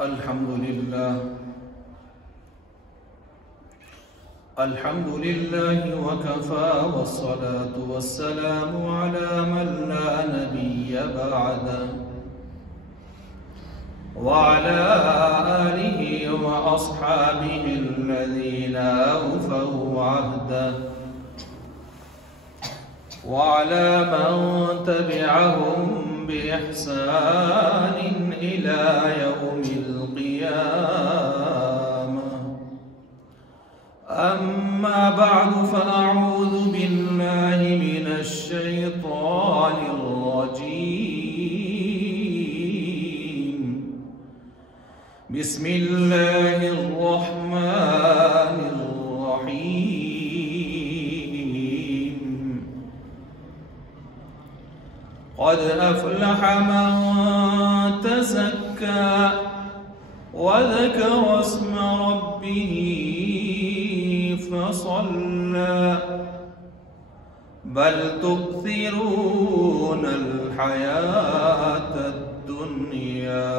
الحمد لله وكفى والصلاة والسلام على من لا نبي بعده وعلى آله وأصحابه الذين أوفوا عهده وعلى من تبعهم بإحسان إلى يوم القيامة. أما بعد فأعوذ بالله من الشيطان الرجيم. بسم الله الرحمن الرحيم. قد أفلح من تزكى وذكر اسم ربه فصلى بل تؤثرون الحياة الدنيا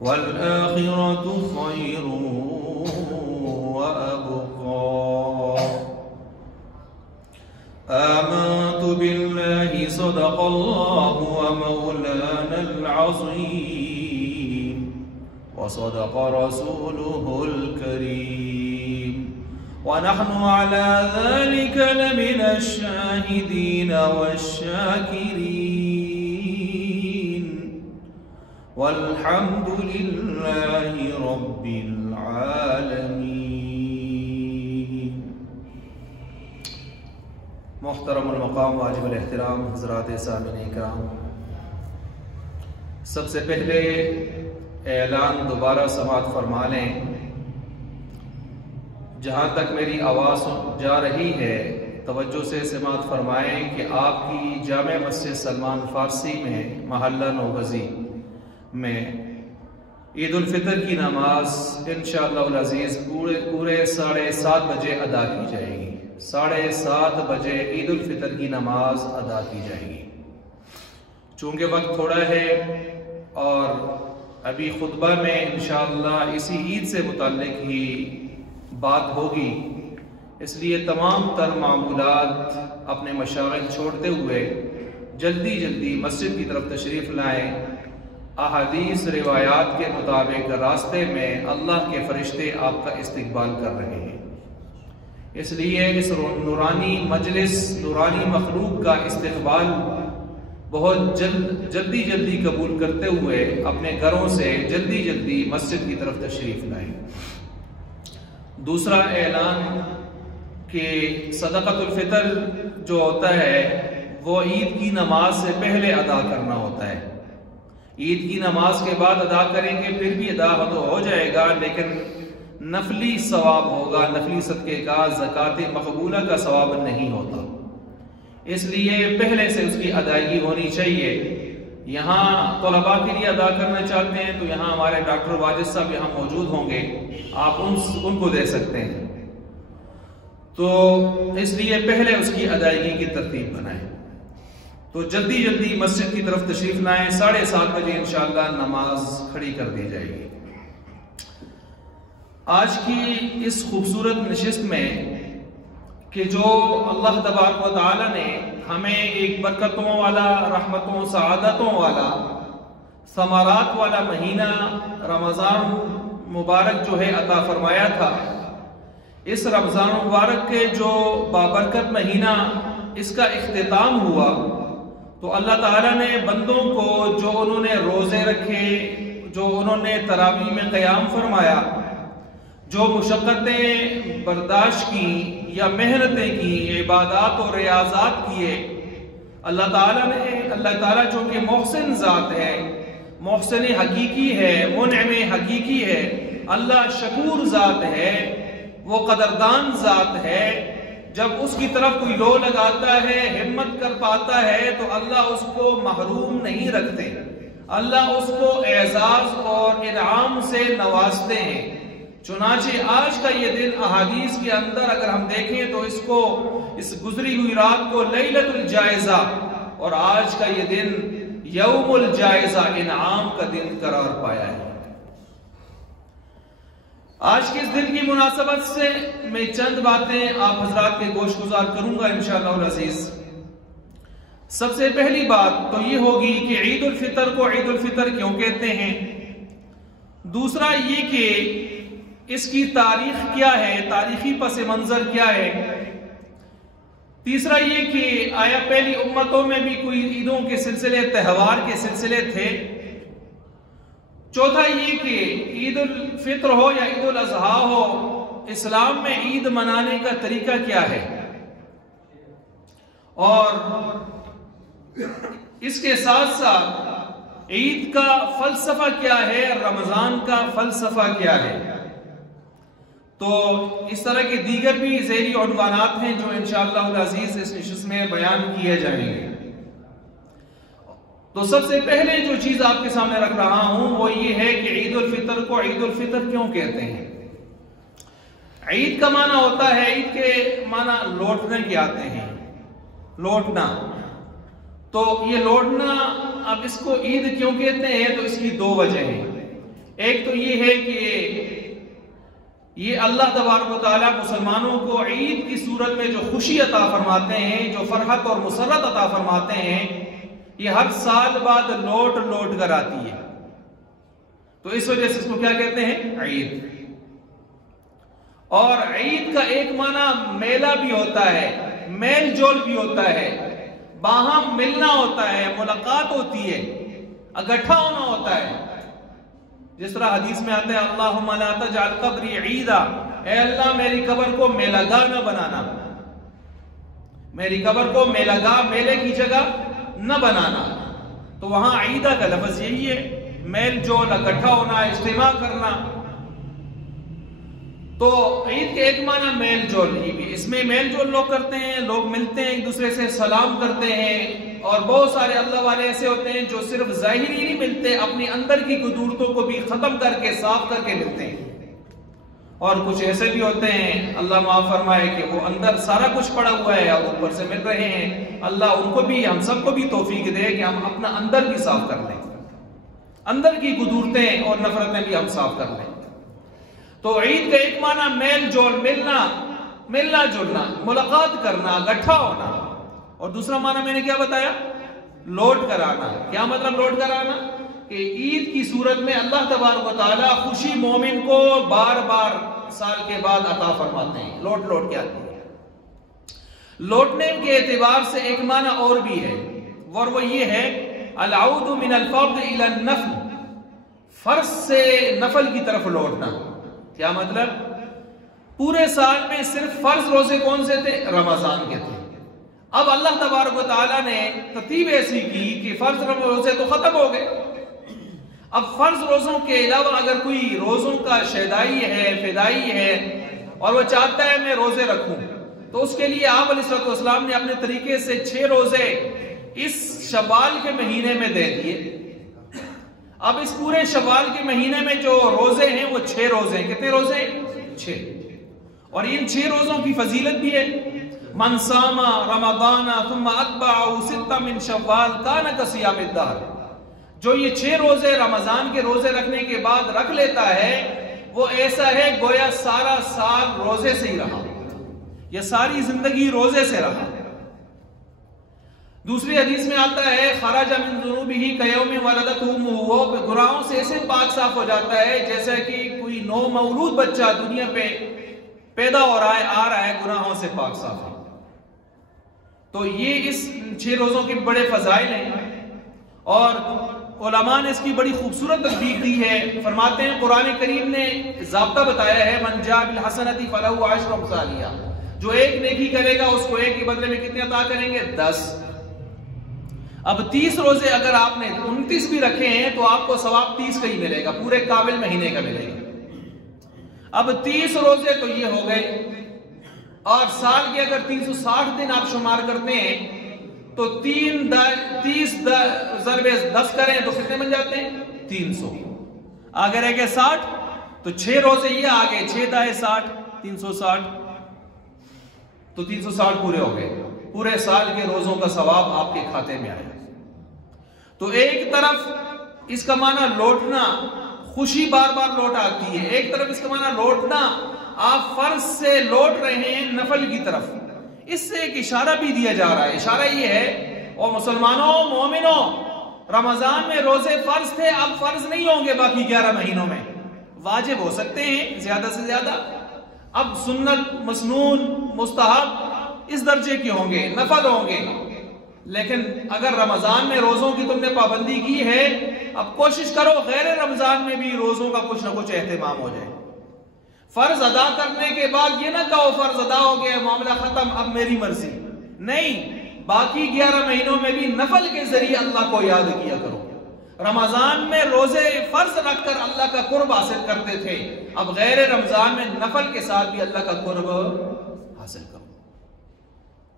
والآخرة خير وأبقى. آمنت بالله صدق الله ومولانا العظيم وصدق رسوله الكريم ونحن على ذلك لمن الشاهدين والشاكرين والحمد لله رب العالمين. محترم المقام واجب الاحترام حضرات سامعین کرام، سب سے پہلے اعلان دوبارہ سماعت فرما لیں. جہاں تک میری آواز جا رہی ہے توجہ سے سماعت فرمائیں کہ آپ کی جامع مسجد سلمان فارسی میں محلہ نوبزی میں عید الفطر کی نماز انشاءاللہ العزیز پورے 7:30 بجے ادا کی جائے گی. 7:30 بجے عید الفطر کی نماز ادا کی جائے گی. چونکہ وقت تھوڑا ہے اور ابھی خطبہ میں انشاءاللہ اسی عید سے متعلق ہی بات ہوگی، اس لیے تمام تر معمولات اپنے مشاغل چھوڑتے ہوئے جلدی مسجد کی طرف تشریف لائیں. احادیث روایات کے مطابق راستے میں اللہ کے فرشتے آپ کا استقبال کر رہے ہیں، اس لیے اس نورانی مجلس، نورانی مخلوق کا استقبال بہت جلدی قبول کرتے ہوئے اپنے گھروں سے جلدی مسجد کی طرف تشریف لائیں. دوسرا اعلان کہ صدقۃ الفطر جو ہوتا ہے وہ عید کی نماز سے پہلے ادا کرنا ہوتا ہے. عید کی نماز کے بعد ادا کریں گے پھر بھی ادا تو ہو جائے گا، لیکن نفلی ثواب ہوگا، نفلی صدقے کا، زکوٰۃ مقبولہ کا ثواب نہیں ہوتا. اس لیے پہلے سے اس کی ادائیگی ہونی چاہیے. یہاں طلباء کے لیے ادا کرنا چاہتے ہیں تو یہاں ہمارے ڈاکٹر واجد صاحب یہاں موجود ہوں گے، آپ ان کو دے سکتے ہیں. تو اس لیے پہلے اس کی ادائیگی کی ترتیب بنائیں. تو جلدی مسجد کی طرف تشریف لائیں. 7:30 بجے انشاءاللہ نماز کھڑی کر دی جائے گی. آج کی اس خوبصورت نشست میں کہ جو اللہ تبارک و تعالی نے ہمیں ایک برکتوں والا، رحمتوں، سعادتوں والا، ثمرات والا مہینہ رمضان مبارک جو ہے عطا فرمایا تھا، اس رمضان مبارک کے جو بابرکت مہینہ اس کا اختتام ہوا تو اللہ تعالیٰ نے بندوں کو جو انہوں نے روزے رکھے، جو انہوں نے تراویح میں قیام فرمایا، جو مشقتیں برداشت کی یا محنتیں کی، عبادات و ریاضات کیے، اللہ تعالیٰ جو کہ محسن ذات ہے، محسن حقیقی ہے، منعم حقیقی ہے، اللہ شکور ذات ہے، وہ قدردان ذات ہے. جب اس کی طرف کوئی لو لگاتا ہے، ہمت کر پاتا ہے تو اللہ اس کو محروم نہیں رکھتے، اللہ اس کو اعزاز اور انعام سے نوازتے ہیں. چنانچہ آج کا یہ دن احادیث کے اندر اگر ہم دیکھیں تو اس گزری ہوئی رات کو لیلۃ الجائزہ اور آج کا یہ دن یوم الجائزہ انعام کا دن قرار پایا ہے۔ آج کے اس دن کی مناسبت سے میں چند باتیں آپ حضرات کے گوش گزار کروں گا انشاءاللہ العزیز۔ سب سے پہلی بات تو یہ ہوگی کہ عید الفطر کو عید الفطر کیوں کہتے ہیں، دوسرا یہ کہ اس کی تاریخ کیا ہے، تاریخی پس منظر کیا ہے، تیسرا یہ کہ آیا پہلی امتوں میں بھی کوئی عیدوں کے سلسلے تہوار کے سلسلے تھے، چوتھا یہ کہ عید الفطر ہو یا عید الاضحیٰ ہو، اسلام میں عید منانے کا طریقہ کیا ہے، اور اس کے ساتھ ساتھ عید کا فلسفہ کیا ہے، رمضان کا فلسفہ کیا ہے۔ تو اس طرح کے دیگر بھی ذیلی عنوانات ہیں جو انشاءاللہ العزیز اس نشست میں بیان کیے جائیں گے۔ تو سب سے پہلے جو چیز آپ کے سامنے رکھ رہا ہوں وہ یہ ہے کہ عید الفطر کو عید الفطر کیوں کہتے ہیں۔ عید کا معنی ہوتا ہے، عید کے معنی لوٹنے کے آتے ہیں، لوٹنا۔ تو یہ لوٹنا، اب اس کو عید کیوں کہتے ہیں تو اس کی دو وجہ ہیں۔ ایک تو یہ ہے کہ یہ اللہ تبارک و تعالیٰ مسلمانوں کو عید کی صورت میں جو خوشی عطا فرماتے ہیں، جو فرحت اور مسرت عطا فرماتے ہیں، یہ ہر سال بعد لوٹ لوٹ کر آتی ہے۔ تو اس وجہ سے اس کو کیا کہتے ہیں، عید۔ اور عید کا ایک معنی میلہ بھی ہوتا ہے، میل جول بھی ہوتا ہے، باہم ملنا ہوتا ہے، ملاقات ہوتی ہے، اکٹھا ہونا ہوتا ہے۔ جس طرح حدیث میں آتا ہے اللہم لا تجعل قبری عیدا، اے اللہ میری قبر کو میلہ گاہ نہ بنانا، میری قبر کو میلہ گاہ، میلے کی جگہ نہ بنانا۔ تو وہاں عیدہ کا لفظ یہی ہے، میل جول، اکٹھا ہونا، اجتماع کرنا۔ تو عید کے ایک معنی میل جول، اس میں میل جول لوگ کرتے ہیں، لوگ ملتے ہیں، ایک دوسرے سے سلام کرتے ہیں، اور بہت سارے اللہ والے ایسے ہوتے ہیں جو صرف ظاہری نہیں ملتے، اپنی اندر کی قدورتوں کو بھی ختم کر کے، صاف کر کے ملتے ہیں۔ اور کچھ ایسے بھی ہوتے ہیں، اللہ معاف فرمائے، کہ وہ اندر سارا کچھ پڑا ہوا ہے اور اوپر سے مل رہے ہیں۔ اللہ ان کو بھی، ہم سب کو بھی توفیق دے کہ ہم اپنا اندر بھی صاف کر لیں، اندر کی قدورتیں اور نفرتیں بھی ہم صاف کر لیں۔ تو عید کا ایک معنی میل جول، ملنا جلنا، ملاقات کرنا، اکٹھا ہونا، اور دوسرا معنی میں نے کیا بتایا، لوٹ کر آنا۔ کیا مطلب لوٹ کر آنا؟ کہ عید کی صورت میں اللہ تبارک و تعالیٰ خوشی مومن کو بار بار سال کے بعد عطا فرماتے ہیں، لوٹ لوٹ کے آتے ہیں۔ لوٹنے کے اعتبار سے ایک معنی اور بھی ہے، اور وہ یہ ہے العود من الفرض الى النفل، فرض سے نفل کی طرف لوٹنا۔ کیا مطلب؟ پورے سال میں صرف فرض روزے کون سے تھے؟ رمضان کے تھے۔ اب اللہ تبارک و تعالیٰ نے ترتیب ایسی کی کہ فرض روزے تو ختم ہو گئے، اب فرض روزوں کے علاوہ اگر کوئی روزوں کا شیدائی ہے، فدائی ہے، اور وہ چاہتا ہے میں روزے رکھوں، تو اس کے لیے آپ علیہ السلام نے اپنے طریقے سے 6 روزے اس شوال کے مہینے میں دے دیے۔ اب اس پورے شوال کے مہینے میں جو روزے ہیں وہ 6 روزے ہیں۔ کتنے روزے ہیں؟ 6۔ اور ان 6 روزوں کی فضیلت بھی ہے، من صام رمضان ثم اتبعه 6 من شوال کان کصیام الدہر، جو یہ 6 روزے رمضان کے روزے رکھنے کے بعد رکھ لیتا ہے، وہ ایسا ہے گویا سارا سال روزے سے ہی رہا، یا ساری زندگی روزے سے رہا۔ دوسری حدیث میں آتا ہے خرج من ذنوبہ کیوم ولدتہ امہ، وہ گناہوں سے ایسے پاک صاف ہو جاتا ہے جیسا کہ کوئی نو مولود بچہ دنیا پہ پیدا ہو رہا ہے، آ رہا ہے، گناہوں سے پاک صاف ہے۔ تو یہ اس 6 روزوں کے بڑے فضائل ہیں، اور علماء نے اس کی بڑی خوبصورت تطبیق دی ہے۔ فرماتے ہیں قرآن کریم نے ضابطہ بتایا ہے، من جاء بالحسنۃ فلہ عشر امثالہا، جو ایک نیکی کرے گا اس کو ایک کے بدلے میں کتنے عطا کریں گے؟ 10۔ اب 30 روزے اگر آپ نے 29 بھی رکھے ہیں تو آپ کو ثواب 30 کا ہی ملے گا، پورے کامل مہینے کا ملے گا۔ اب 30 روزے تو یہ ہو گئے، اور سال کے اگر 360 دن آپ شمار کرتے ہیں تو 30 ضرب 10 کریں تو کتنے بن جاتے ہیں؟ 300۔ اگر ہے کہ 60 تو 6 روزے یہ آگے، 6 دائے 60، 360، تو 360 پورے ہو گئے، پورے سال کے روزوں کا ثواب آپ کے کھاتے میں آئے۔ تو ایک طرف اس کا معنی لوٹنا، خوشی بار بار لوٹ آتی ہے، ایک طرف اس کا معنی لوٹنا، آپ فرض سے لوٹ رہے ہیں نفل کی طرف. اس سے ایک اشارہ بھی دیا جا رہا ہے. اشارہ یہ ہے، اور مسلمانوں، مومنوں، رمضان میں روزے فرض تھے، اب فرض نہیں ہوں گے باقی 11 مہینوں میں. واجب ہو سکتے ہیں زیادہ سے زیادہ، اب سنت، مسنون، مستحب اس درجے کے ہوں گے، نفل ہوں گے. لیکن اگر رمضان میں روزوں کی تم نے پابندی کی ہے، اب کوشش کرو غیر رمضان میں بھی روزوں کا کچھ نہ کچھ اہتمام ہو جائے. فرض ادا کرنے کے بعد یہ نہ کہو فرض ادا ہو گیا، معاملہ ختم، اب میری مرضی. نہیں، باقی 11 مہینوں میں بھی نفل کے ذریعے اللہ کو یاد کیا کرو. رمضان میں روزے فرض رکھ کر اللہ کا قرب حاصل کرتے تھے، اب غیر رمضان میں نفل کے ساتھ بھی اللہ کا قرب حاصل کرو.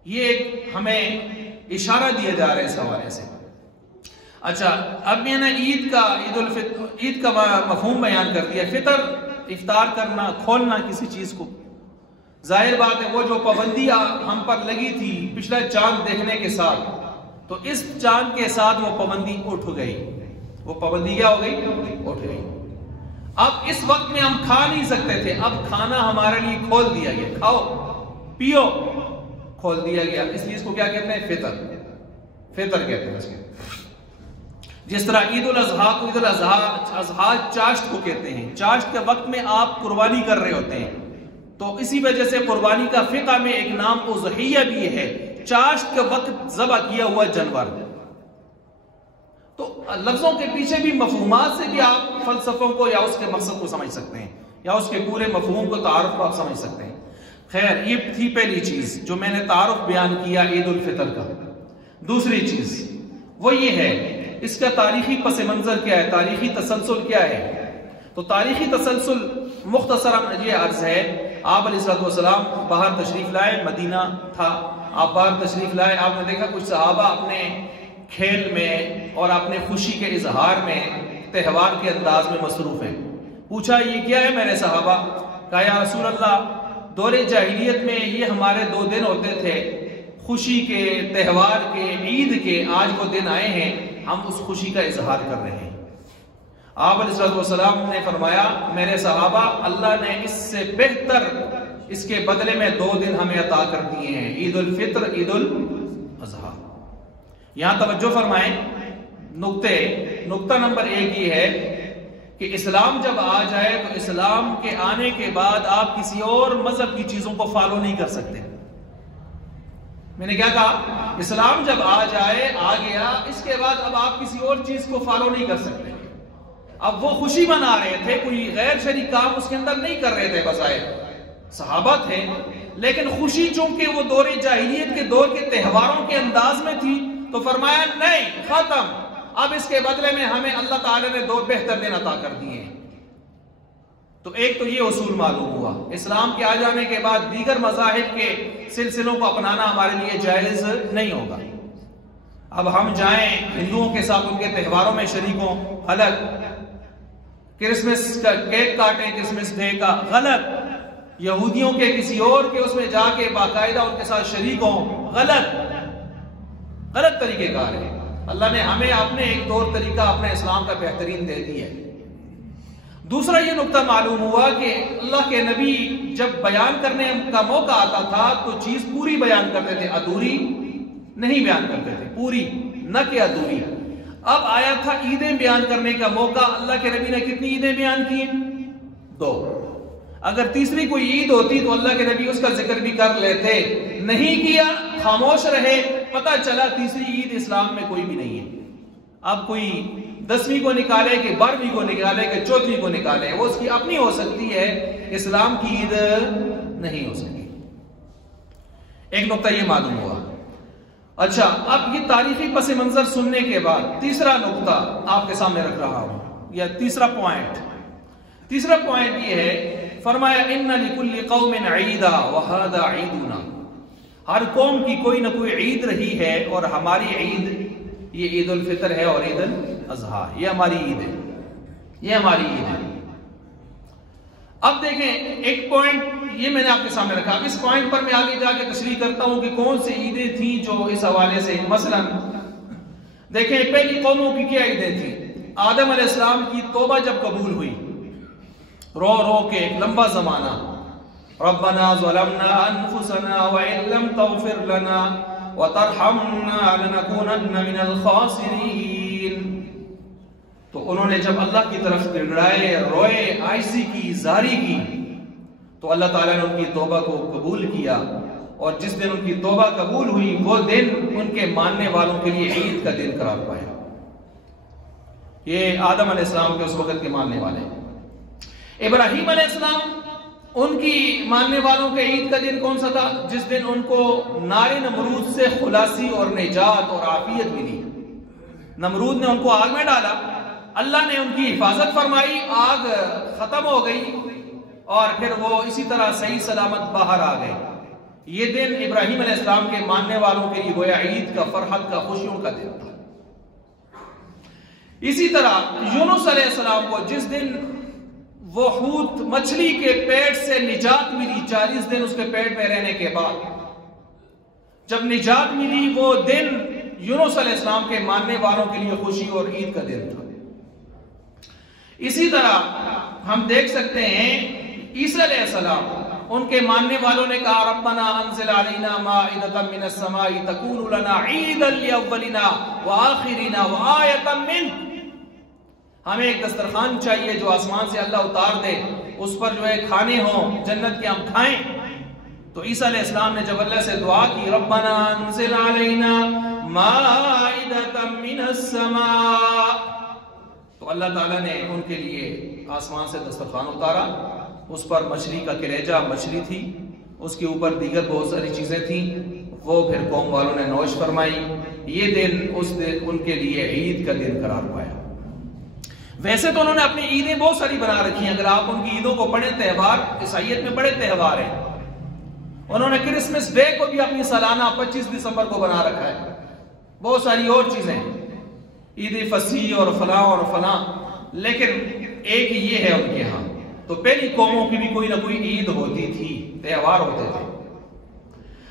یہ ایک ہمیں اشارہ دیا جا رہا ہے اس حوالے سے. اچھا، اب میں نے عید کا مفہوم بیان کر دیا. فطر، افطار کرنا، کھولنا کسی چیز کو. ظاہر بات ہے وہ جو پابندی ہم پر لگی تھی پچھلا چاند دیکھنے کے ساتھ، تو اس چاند کے ساتھ وہ پابندی اٹھ گئی. وہ پابندی کیا ہو گئی؟ اٹھ گئی. اب اس وقت میں ہم کھا نہیں سکتے تھے، اب کھانا ہمارے لیے کھول دیا گیا. کھاؤ پیو کھول دیا گیا. اس لیے اس کو کیا کہتے ہیں؟ فطر. فطر کہتے ہیں اس کے. جس طرح عید الاضحیٰ کو عید الاضحیٰ چاشت کو کہتے ہیں. چاشت کے وقت میں آپ قربانی کر رہے ہوتے ہیں، تو اسی وجہ سے قربانی کا فقہ میں ایک نام اضحیہ بھی ہے، چاشت کے وقت ذبح کیا ہوا جانور. تو لفظوں کے پیچھے بھی مفہومات سے بھی آپ فلسفوں کو یا اس کے مقصد کو سمجھ سکتے ہیں، یا اس کے پورے مفہوم کو، تعارف کو آپ سمجھ سکتے ہیں. خیر، یہ تھی پہلی چیز جو میں نے تعارف بیان کیا عید الفطر کا. دوسری چیز وہ یہ ہے، اس کا تاریخی پس منظر کیا ہے، تاریخی تسلسل کیا ہے. تو تاریخی تسلسل مختصراً یہ عرض ہے، آپ علیہ السلام باہر تشریف لائے، مدینہ تھا، آپ باہر تشریف لائے. آپ نے دیکھا کچھ صحابہ اپنے کھیل میں اور اپنے خوشی کے اظہار میں تہوار کے انداز میں مصروف ہیں. پوچھا یہ کیا ہے میرے صحابہ؟ کہا یا رسول اللہ، دور جاہلیت میں یہ ہمارے 2 دن ہوتے تھے، خوشی کے، تہوار کے، عید کے. آج وہ دن آئے ہیں، ہم اس خوشی کا اظہار کر رہے ہیں. آپ علیہ السلام نے فرمایا میرے صحابہ، اللہ نے اس سے بہتر اس کے بدلے میں 2 دن ہمیں عطا کر دیے ہیں، عید الفطر، عید الاضحیٰ. یہاں توجہ فرمائیں، نقطہ نمبر 1 یہ ہے کہ اسلام جب آ جائے تو اسلام کے آنے کے بعد آپ کسی اور مذہب کی چیزوں کو فالو نہیں کر سکتے. میں نے کیا کہا؟ اسلام جب آ جائے، آ گیا، اس کے بعد اب آپ کسی اور چیز کو فالو نہیں کر سکتے. اب وہ خوشی منا رہے تھے، کوئی غیر شرعی کام اس کے اندر نہیں کر رہے تھے. بظاہر صحابہ تھے، لیکن خوشی چونکہ وہ دور جاہلیت کے دور کے تہواروں کے انداز میں تھی، تو فرمایا نہیں، ختم، اب اس کے بدلے میں ہمیں اللہ تعالی نے 2 بہتر دن عطا کر دیے ہیں. تو ایک تو یہ اصول معلوم ہوا، اسلام کے آ جانے کے بعد دیگر مذاہب کے سلسلوں کو اپنانا ہمارے لیے جائز نہیں ہوگا. اب ہم جائیں ہندوؤں کے ساتھ ان کے تہواروں میں شریک ہوں، غلط. کرسمس کا کیک کاٹیں کرسمس ڈے کا، غلط. یہودیوں کے کسی اور کے اس میں جا کے باقاعدہ ان کے ساتھ شریک ہوں، غلط. غلط طریقہ کار ہے. اللہ نے ہمیں اپنے ایک طور طریقہ اپنے اسلام کا بہترین دے دیا ہے. دوسرا یہ نقطہ معلوم ہوا کہ اللہ کے نبی جب بیان کرنے کا موقع آتا تھا تو چیز پوری بیان کرتے تھے، ادھوری نہیں بیان کرتے تھے، پوری نہ کہ ادھوری. اب آیا تھا عیدیں بیان کرنے کا موقع، اللہ کے نبی نے کتنی عیدیں بیان کی ہیں؟ 2. اگر تیسری کوئی عید ہوتی تو اللہ کے نبی اس کا ذکر بھی کر لیتے، نہیں کیا، خاموش رہے. پتہ چلا تیسری عید اسلام میں کوئی بھی نہیں ہے. اب کوئی 10ویں کو نکالے کہ 12ویں کو نکالے کہ 14ویں کو نکالے، وہ اس کی اپنی ہو سکتی ہے، اسلام کی عید نہیں ہو سکتی. ایک نقطہ یہ معلوم ہوا. اچھا، اب یہ تاریخی پس منظر سننے کے بعد تیسرا نقطہ آپ کے سامنے رکھ رہا ہوں، یا تیسرا پوائنٹ یہ ہے، فرمایا ان لکل قوم عیدا وہذا عیدنا. ہر قوم کی کوئی نہ کوئی عید رہی ہے، اور ہماری عید یہ عید الفطر ہے اور عید الاضحیٰ، یہ ہماری عید ہے، یہ ہماری عید ہے. اب دیکھیں ایک پوائنٹ یہ میں نے آپ کے سامنے رکھا. اس پوائنٹ پر میں آگے جا کے تشریح کرتا ہوں کہ کون سی عیدیں تھیں جو اس حوالے سے. مثلا دیکھیں پہلی قوموں کی کیا عیدیں تھیں؟ آدم علیہ السلام کی توبہ جب قبول ہوئی، رو رو کے ایک لمبا زمانہ، ربنا ظلمنا انفسنا وان لم تغفر لنا وترحمنا لنكونن من الخاسرین. تو انہوں نے جب اللہ کی طرف گڑگڑائے، روئے، عاجزی کی، زاری کی، تو اللہ تعالیٰ نے ان کی توبہ کو قبول کیا. اور جس دن ان کی توبہ قبول ہوئی وہ دن ان کے ماننے والوں کے لیے عید کا دن قرار پایا. یہ آدم علیہ السلام کے اس وقت کے ماننے والے. ابراہیم علیہ السلام، ان کی ماننے والوں کے عید کا دن کون سا تھا؟ جس دن ان کو نار نمرود سے خلاصی اور نجات اور عافیت ملی. نمرود نے ان کو آگ میں ڈالا، اللہ نے ان کی حفاظت فرمائی، آگ ختم ہو گئی اور پھر وہ اسی طرح صحیح سلامت باہر آ گئے. یہ دن ابراہیم علیہ السلام کے ماننے والوں کے لیے گویا عید کا، فرحت کا، خوشیوں کا دن تھا. اسی طرح یونس علیہ السلام کو جس دن وہ حوت مچھلی کے پیٹ سے نجات ملی، 40 دن اس کے پیٹ میں رہنے کے بعد جب نجات ملی، وہ دن یونس علیہ السلام کے ماننے والوں کے لیے خوشی اور عید کا دن تھا. اسی طرح ہم دیکھ سکتے ہیں عیسیٰ علیہ السلام، ان کے ماننے والوں نے کہا ربنا انزل علینا مائدۃ من السماء تکون لنا عیدا لاولنا وآخرنا وآیۃ منک. ہمیں ایک دسترخوان چاہیے جو آسمان سے اللہ اتار دے، اس پر جو ہے کھانے ہوں جنت کے، ہم کھائیں. تو عیسیٰ علیہ السلام نے جب اللہ سے دعا کی ربنا انزل علینا مائدۃ من السماء، تو اللہ تعالیٰ نے ان کے لیے آسمان سے دسترخوان اتارا. اس پر مچھلی کا کلیجہ مچھلی تھی، اس کے اوپر دیگر بہت ساری چیزیں تھیں، وہ پھر قوم والوں نے نوش فرمائی. یہ دن اس دن ان کے لیے عید کا دن قرار پایا. ویسے تو انہوں نے اپنی عیدیں بہت ساری بنا رکھی ہیں، اگر آپ ان کی عیدوں کو پڑھیں، تہوار عیسائیت میں بڑے تہوار ہیں. انہوں نے کرسمس ڈے کو بھی اپنی سالانہ 25 دسمبر کو بنا رکھا ہے. بہت ساری اور چیزیں، عید فصیح اور فلاں اور فلاں، لیکن ایک یہ ہے ان کے ہاں. تو پہلی قوموں کی بھی کوئی نہ کوئی عید ہوتی تھی، تہوار ہوتے تھے.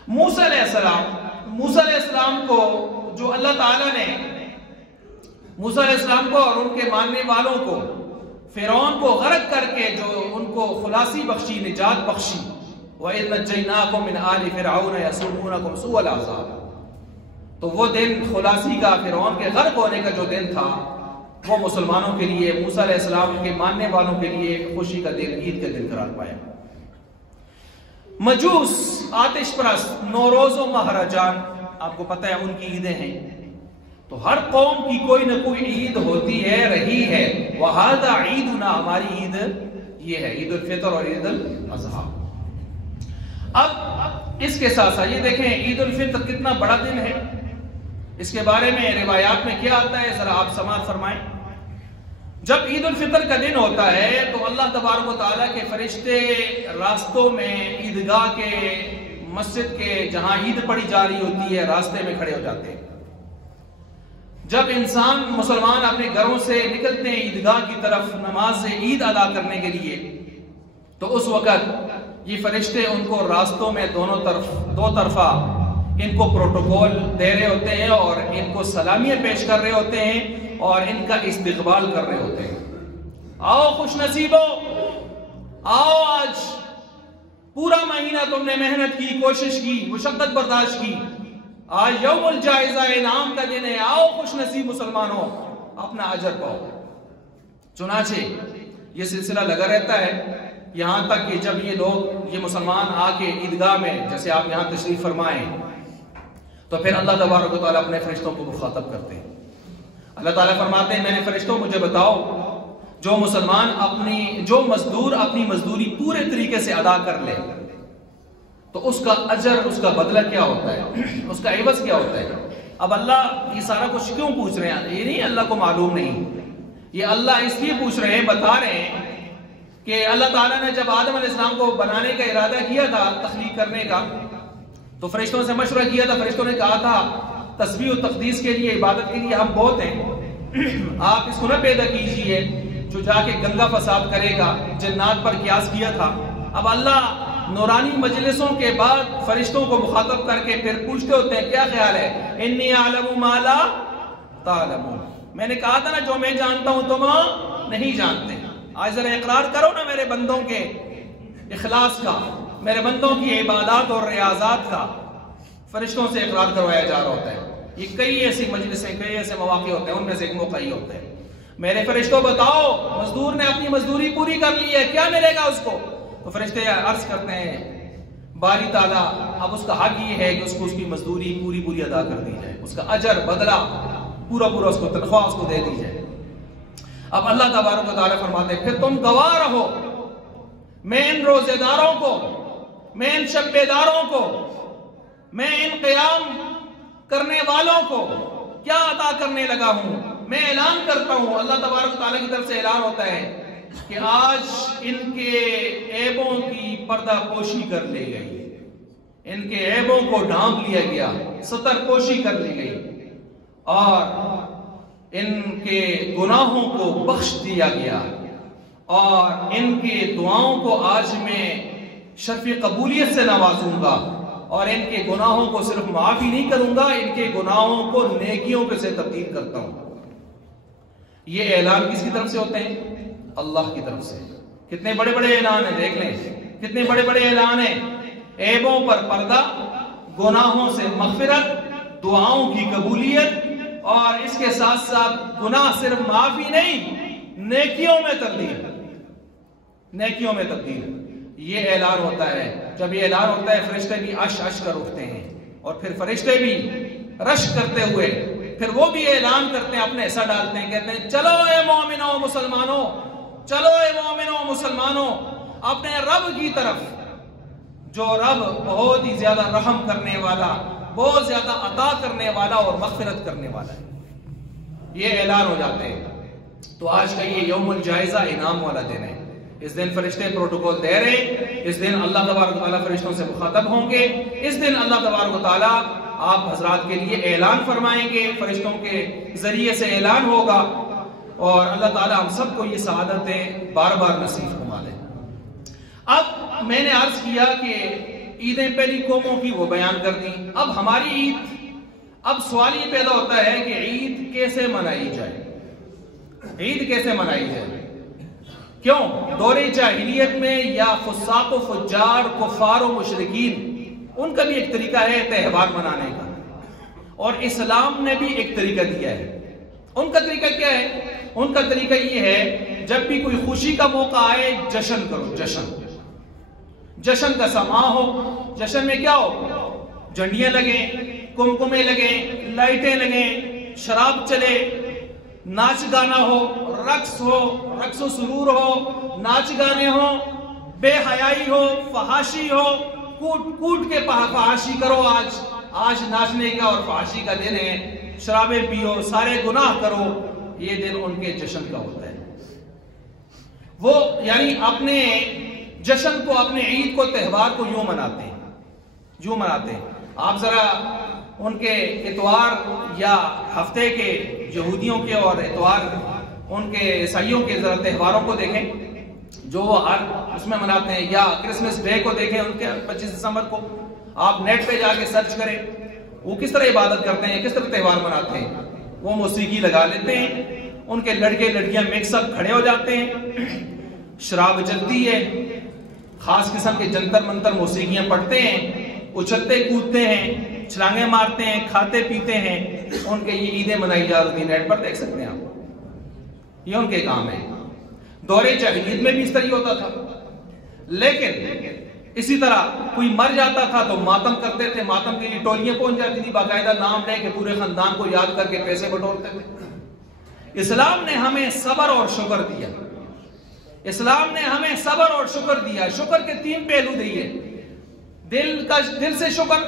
موسیٰ علیہ السلام کو جو اللہ تعالیٰ نے موسیٰ علیہ السلام کو اور ان کے ماننے والوں کو فرعون کو غرق کر کے جو ان کو خلاصی بخشی، نجات بخشی، وَإِذْ نَجَّيْنَاكُمْ مِنْ آلِ فِرْعَوْنَ يَسُومُونَكُمْ سُوءَ الْعَذَابِ، تو وہ دن خلاصی کا، فرعون کے غرق ہونے کا جو دن تھا، وہ مسلمانوں کے لیے، موسیٰ علیہ السلام کے ماننے والوں کے لیے خوشی کا دن، عید کا دن قرار پایا. مجوس، آتش پرست، نوروز و مہرجان، آپ کو پتہ ہے ان کی عیدیں ہیں. تو ہر قوم کی کوئی نہ کوئی عید ہوتی ہے، رہی ہے. وَهَذَا عِيدُنَا، ہماری عید یہ ہے، عید الفطر اور عید الاضحیٰ. اب اس کے ساتھ ساتھ یہ دیکھیں عید الفطر کتنا بڑا دن ہے. اس کے بارے میں روایات میں کیا آتا ہے، ذرا آپ سماعت فرمائیں. جب عید الفطر کا دن ہوتا ہے تو اللہ تبارک و تعالیٰ کے فرشتے راستوں میں، عیدگاہ کے، مسجد کے جہاں عید پڑھی جا رہی ہوتی ہے، راستے میں کھڑے ہو جاتے ہیں. جب انسان مسلمان اپنے گھروں سے نکلتے ہیں عیدگاہ کی طرف نماز عید ادا کرنے کے لیے، تو اس وقت یہ فرشتے ان کو راستوں میں دو طرفہ ان کو پروٹوکول دے رہے ہوتے ہیں اور ان کو سلامیاں پیش کر رہے ہوتے ہیں اور ان کا استقبال کر رہے ہوتے ہیں. آؤ خوش نصیبو، آؤ، آج پورا مہینہ تم نے محنت کی، کوشش کی، مشقت برداشت کی، آج یوم الجائزہ، انعام کا دن ہے، آؤ خوش نصیب مسلمانوں، اپنا اجر پاؤ. چنانچہ یہ سلسلہ لگا رہتا ہے یہاں تک کہ جب یہ لوگ، یہ مسلمان آ کے عیدگاہ میں، جیسے آپ یہاں تشریف فرمائیں، تو پھر اللہ تبارک و تعالیٰ اپنے فرشتوں کو مخاطب کرتے ہیں. اللہ تعالیٰ فرماتے ہیں، میں نے فرشتوں مجھے بتاؤ، جو مسلمان جو مزدور اپنی مزدوری پورے طریقے سے ادا کر لے تو اس کا اجر، اس کا بدلہ کیا ہوتا ہے، اس کا عوض کیا ہوتا ہے. اب اللہ یہ سارا کچھ کیوں پوچھ رہے ہیں؟ یہ نہیں اللہ کو معلوم نہیں، یہ اللہ اس لیے پوچھ رہے ہیں، بتا رہے ہیں کہ اللہ تعالیٰ نے جب آدم علیہ السلام کو بنانے کا ارادہ کیا تھا، تخلیق کرنے کا، تو فرشتوں سے مشورہ کیا تھا. فرشتوں نے کہا تھا تسبیح و تقدیس کے لیے، عبادت کے لیے ہم بہت ہیں، آپ اس کو نہ پیدا کیجئے جو جا کے گنگا فساد کرے گا. جنات پر قیاس کیا تھا. اب اللہ نورانی مجلسوں کے بعد فرشتوں کو مخاطب کر کے پھر پوچھتے ہوتے ہیں، کیا خیال ہے؟ انی اعلم ما لا تعلمون. میں نے کہا تھا نا جو میں جانتا ہوں تم نہیں جانتے. آج ذرا اقرار کرو نا میرے بندوں کے اخلاص کا، میرے بندوں کی عبادات اور ریاضات کا. فرشتوں سے اقرار کروایا جا رہا ہوتا ہے. یہ کئی ایسی مجلسیں، کئی ایسے مواقع ہوتے ہیں، ان میں سے ایک موقع ہی ہوتا ہے. میرے فرشتوں بتاؤ، مزدور نے اپنی مزدوری پوری کر لی ہے، کیا ملے گا اس کو؟ تو فرشتے عرض کرتے ہیں باری تعالیٰ اب اس کا حق یہ ہے کہ اس کو اس کی مزدوری پوری ادا کر دی جائے، اس کا اجر بدلہ پورا اس کو تنخواہ اس کو دے دی جائے. اب اللہ تبارک و تعالیٰ فرماتے ہیں پھر تم گواہ رہو، میں ان روزے داروں کو، میں ان شب بیداروں کو، میں ان قیام کرنے والوں کو کیا عطا کرنے لگا ہوں. میں اعلان کرتا ہوں، اللہ تبارک و تعالیٰ کی طرف سے اعلان ہوتا ہے کہ آج ان کے عیبوں کی پردہ پوشی کر لی گئی، ان کے عیبوں کو ڈھانپ لیا گیا، ستر پوشی کر لی گئی، اور ان کے گناہوں کو بخش دیا گیا، اور ان کے دعاؤں کو آج میں شرف قبولیت سے نوازوں گا، اور ان کے گناہوں کو صرف معافی نہیں کروں گا، ان کے گناہوں کو نیکیوں پہ سے تبدیل کرتا ہوں. یہ اعلان کس کی طرف سے ہوتے ہیں؟ اللہ کی طرف سے. کتنے بڑے بڑے اعلان ہیں، دیکھ لیں کتنے بڑے بڑے اعلان ہیں. عیبوں پر پردہ، گناہوں سے مغفرت، دعاؤں کی قبولیت، اور اس کے ساتھ ساتھ گناہ صرف معافی نہیں، نیکیوں میں تبدیل، نیکیوں میں تبدیل. یہ اعلان ہوتا ہے. جب یہ اعلان ہوتا ہے فرشتے بھی عش عش کر اٹھتے ہیں، اور پھر فرشتے بھی رش کرتے ہوئے پھر وہ بھی اعلان کرتے ہیں، اپنے حصہ ڈالتے ہیں، کہتے ہیں چلو اے مومنوں مسلمانوں، چلو اے مومنوں مسلمانوں اپنے رب کی طرف، جو رب بہت ہی زیادہ رحم کرنے والا، بہت زیادہ عطا کرنے والا اور مغفرت کرنے والا ہے. یہ اعلان ہو جاتے ہیں. تو آج کا یہ یوم الجائزہ انعام والا دن ہے. اس دن فرشتے پروٹوکول دے رہے ہیں، اس دن اللہ تبارک و تعالیٰ فرشتوں سے مخاطب ہوں گے، اس دن اللہ تبارک و تعالیٰ آپ حضرات کے لیے اعلان فرمائیں گے، فرشتوں کے ذریعے سے اعلان ہوگا، اور اللہ تعالیٰ ہم سب کو یہ سعادتیں بار بار نصیب فرما لیں. اب میں نے عرض کیا کہ عیدیں پہلی قوموں کی وہ بیان کر دی. اب ہماری عید، اب سوال یہ پیدا ہوتا ہے کہ عید کیسے منائی جائے، عید کیسے منائی جائے؟ کیوں دور جاہلیت میں یا فساق و فجار، کفار و مشرکین، ان کا بھی ایک طریقہ ہے تہوار منانے کا، اور اسلام نے بھی ایک طریقہ دیا ہے. ان کا طریقہ کیا ہے؟ ان کا طریقہ یہ ہے جب بھی کوئی خوشی کا موقع آئے جشن کرو، جشن کا سما ہو. جشن میں کیا ہو؟ جھنڈیاں لگیں، کمکمے لگیں، لائٹیں لگیں، شراب چلے، ناچ گانا ہو، رقص ہو، رقص و سرور ہو، ناچ گانے ہو، بے حیائی ہو، فحاشی ہو، کوٹ کے فحاشی کرو. آج ناچنے کا اور فحاشی کا دن ہے، شرابیں پیو، سارے گناہ کرو. یہ دن ان کے جشن کا ہوتا ہے. وہ یعنی اپنے جشن کو، اپنے عید کو، تہوار کو یوں مناتے ہیں. آپ ذرا ان کے اتوار یا ہفتے کے یہودیوں کے اور اتوار ان کے عیسائیوں کے ذرا تہواروں کو دیکھیں جو وہ ہر اس میں مناتے ہیں، یا کرسمس ڈے کو دیکھیں ان کے 25 دسمبر کو. آپ نیٹ پہ جا کے سرچ کریں وہ کس طرح عبادت کرتے ہیں، کس طرح تہوار مناتے ہیں. وہ موسیقی لگا لیتے ہیں، ان کے لڑکے لڑکیاں مکس اپ کھڑے ہو جاتے ہیں، شراب چلتی ہے، خاص قسم کے جنتر منتر موسیقیاں پڑھتے ہیں، اچھلتے کودتے ہیں، چھلانگیں مارتے ہیں، کھاتے پیتے ہیں. ان کے یہ عیدیں منائی جا رہی، نیٹ پر دیکھ سکتے ہیں آپ. یہ ان کے کام ہے. دور جاہلیت میں بھی اس طرح ہوتا تھا. لیکن اسی طرح کوئی مر جاتا تھا تو ماتم کرتے تھے، ماتم کے لیے ٹولیاں پہنچ جاتی تھی، باقاعدہ نام لے کے پورے خاندان کو یاد کر کے پیسے بٹورتے تھے. اسلام نے ہمیں صبر اور شکر دیا. اسلام نے ہمیں صبر اور شکر دیا. شکر کے 3 پہلو دیے: دل سے شکر،